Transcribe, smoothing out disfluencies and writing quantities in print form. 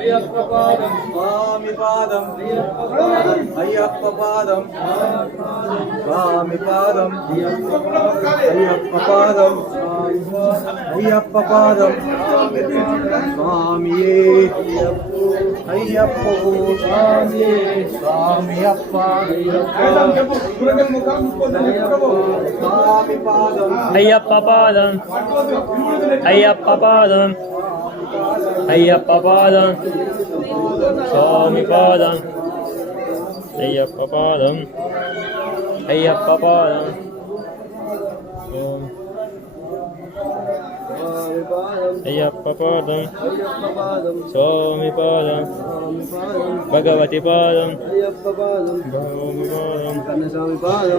అయ్యప్ప పాదం స్వామి పాదం అయ్యప్ప పాదం స్వామి పాదం అయ్యప్ప పాదం అయ్యప్ప పాదం స్వామియే అయ్యప్ప స్వామియే స్వామి అప్ప స్వామి పాదం అయ్యప్ప పాదం అయ్యప్ప పాదం అయ్యప్ప పాదం స్వామి పాదం అయ్యప్ప పాదం అయ్యప్ప పాదం అయ్యప్ప పాదం స్వామి పాదం భగవతి పాదం భగవతి పాదం